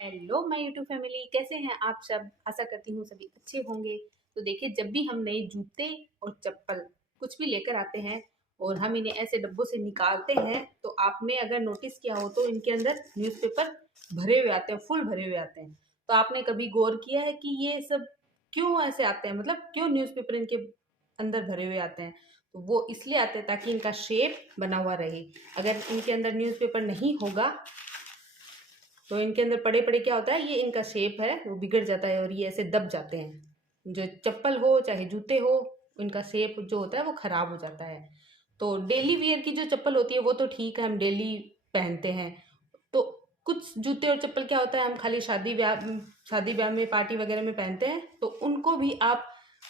Hello my YouTube family, कैसे हैं आप सब। आशा करती हूँ सभी अच्छे होंगे। तो देखिए, जब भी हम नए जूते और चप्पल कुछ भी लेकर आते हैं और हम इन्हें ऐसे डब्बों से निकालते हैं, तो आपने अगर नोटिस किया हो तो इनके अंदर न्यूज़पेपर भरे हुए आते हैं, फुल भरे हुए आते हैं। तो आपने कभी गौर किया है कि ये सब क्यों ऐसे आते हैं, मतलब क्यों न्यूज़पेपर इनके अंदर भरे हुए आते हैं? तो वो इसलिए आते हैं ताकि इनका शेप बना हुआ रहे। अगर इनके अंदर न्यूज़पेपर नहीं होगा तो इनके अंदर पड़े पड़े क्या होता है, ये इनका शेप है वो बिगड़ जाता है और ये ऐसे दब जाते हैं। जो चप्पल हो चाहे जूते हो, इनका शेप जो होता है वो खराब हो जाता है। तो डेली वियर की जो चप्पल होती है वो तो ठीक है, हम डेली पहनते हैं। तो कुछ जूते और चप्पल क्या होता है, हम खाली शादी ब्याह में, पार्टी वगैरह में पहनते हैं। तो उनको भी आप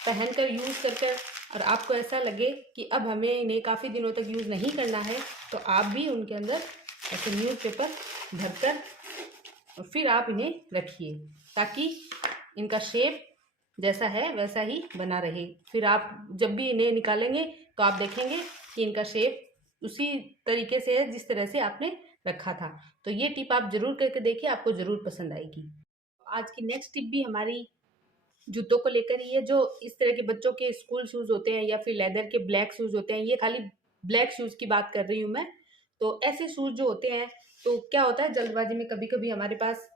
पहन कर यूज़ कर कर और आपको ऐसा लगे कि अब हमें इन्हें काफ़ी दिनों तक यूज़ नहीं करना है, तो आप भी उनके अंदर ऐसे न्यूज़पेपर भरकर और फिर आप इन्हें रखिए, ताकि इनका शेप जैसा है वैसा ही बना रहे। फिर आप जब भी इन्हें निकालेंगे तो आप देखेंगे कि इनका शेप उसी तरीके से है जिस तरह से आपने रखा था। तो ये टिप आप जरूर करके देखिए, आपको जरूर पसंद आएगी। आज की नेक्स्ट टिप भी हमारी जूतों को लेकर ही है। जो इस तरह के बच्चों के स्कूल शूज होते हैं या फिर लेदर के ब्लैक शूज होते हैं, ये खाली ब्लैक शूज की बात कर रही हूँ मैं। तो ऐसे शूज जो होते हैं, तो क्या होता है, जल्दबाजी में कभी कभी हमारे पास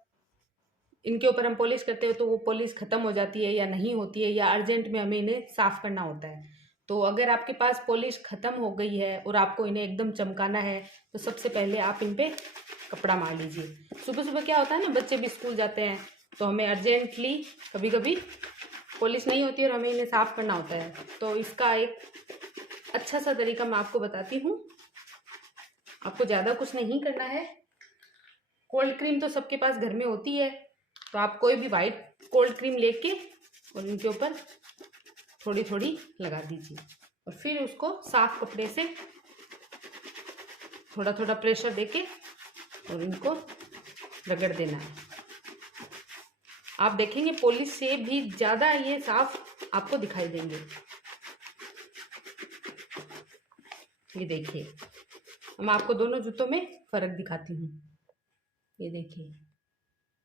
इनके ऊपर हम पॉलिश करते हैं तो वो पॉलिश खत्म हो जाती है या नहीं होती है, या अर्जेंट में हमें इन्हें साफ करना होता है। तो अगर आपके पास पॉलिश खत्म हो गई है और आपको इन्हें एकदम चमकाना है, तो सबसे पहले आप इन पे कपड़ा मार लीजिए। सुबह सुबह क्या होता है ना, बच्चे भी स्कूल जाते हैं तो हमें अर्जेंटली कभी कभी पॉलिश नहीं होती और हमें इन्हें साफ करना होता है। तो इसका एक अच्छा सा तरीका मैं आपको बताती हूँ। आपको ज़्यादा कुछ नहीं करना है। कोल्ड क्रीम तो सबके पास घर में होती है, तो आप कोई भी वाइट कोल्ड क्रीम लेके और इनके ऊपर थोड़ी थोड़ी लगा दीजिए और फिर उसको साफ कपड़े से थोड़ा थोड़ा प्रेशर देके और इनको रगड़ देना है। आप देखेंगे पॉलिश से भी ज़्यादा ये साफ आपको दिखाई देंगे। ये देखिए, मैं आपको दोनों जूतों में फ़र्क दिखाती हूँ। ये देखिए,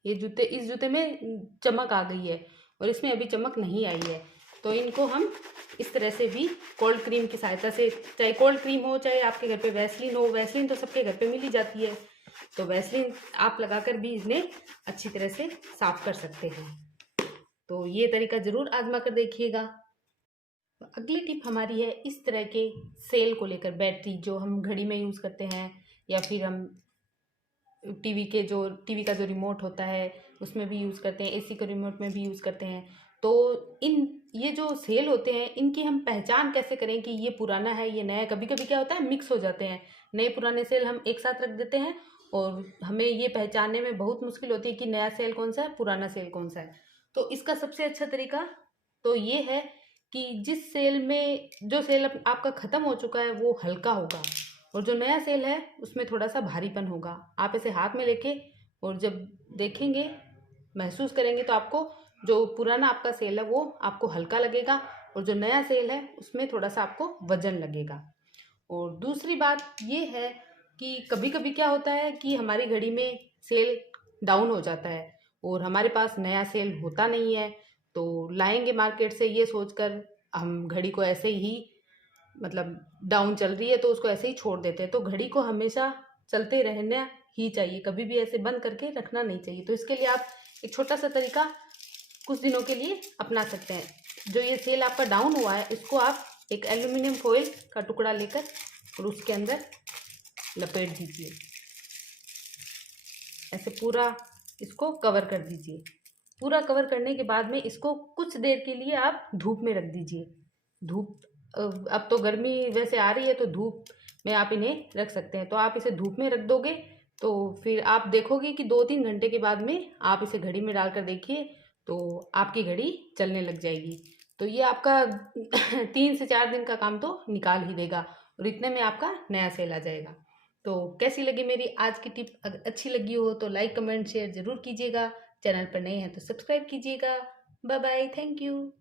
इस जूते में चमक आ गई है और इसमें अभी चमक नहीं आई है। तो इनको हम इस तरह से भी कोल्ड क्रीम की सहायता से, चाहे कोल्ड क्रीम हो चाहे आपके घर पे वैसलीन हो, वैसलीन तो सबके घर पे मिल ही जाती है, तो वैसलीन आप लगाकर भी इन्हें अच्छी तरह से साफ कर सकते हैं। तो ये तरीका ज़रूर आजमा कर देखिएगा। तो अगली टिप हमारी है इस तरह के सेल को लेकर। बैटरी जो हम घड़ी में यूज़ करते हैं या फिर हम टीवी का जो रिमोट होता है उसमें भी यूज़ करते हैं, एसी के रिमोट में भी यूज़ करते हैं। तो ये जो सेल होते हैं, इनकी हम पहचान कैसे करें कि ये पुराना है ये नया है? कभी कभी क्या होता है, मिक्स हो जाते हैं, नए पुराने सेल हम एक साथ रख देते हैं और हमें ये पहचानने में बहुत मुश्किल होती है कि नया सेल कौन सा है, पुराना सेल कौन सा है। तो इसका सबसे अच्छा तरीका तो ये है कि जो सेल आपका ख़त्म हो चुका है वो हल्का होगा और जो नया सेल है उसमें थोड़ा सा भारीपन होगा। आप इसे हाथ में लेके और जब देखेंगे, महसूस करेंगे, तो आपको जो पुराना आपका सेल है वो आपको हल्का लगेगा और जो नया सेल है उसमें थोड़ा सा आपको वजन लगेगा। और दूसरी बात ये है कि कभी कभी क्या होता है कि हमारी घड़ी में सेल डाउन हो जाता है और हमारे पास नया सेल होता नहीं है। तो लाएंगे मार्केट से ये सोचकर हम घड़ी को ऐसे ही, मतलब डाउन चल रही है तो उसको ऐसे ही छोड़ देते हैं। तो घड़ी को हमेशा चलते रहना ही चाहिए, कभी भी ऐसे बंद करके रखना नहीं चाहिए। तो इसके लिए आप एक छोटा सा तरीका कुछ दिनों के लिए अपना सकते हैं। जो ये सेल आपका डाउन हुआ है, इसको आप एक एल्यूमिनियम फॉइल का टुकड़ा लेकर और उसके अंदर लपेट दीजिए। ऐसे पूरा इसको कवर कर दीजिए। पूरा कवर करने के बाद में इसको कुछ देर के लिए आप धूप में रख दीजिए। धूप अब तो गर्मी वैसे आ रही है तो धूप में आप इन्हें रख सकते हैं। तो आप इसे धूप में रख दोगे तो फिर आप देखोगे कि 2-3 घंटे के बाद में आप इसे घड़ी में डालकर देखिए तो आपकी घड़ी चलने लग जाएगी। तो ये आपका 3 से 4 दिन का काम तो निकाल ही देगा और इतने में आपका नया सेल आ जाएगा। तो कैसी लगी मेरी आज की टिप? अगर अच्छी लगी हो तो लाइक कमेंट शेयर ज़रूर कीजिएगा। चैनल पर नए हैं तो सब्सक्राइब कीजिएगा। Bye bye, thank you.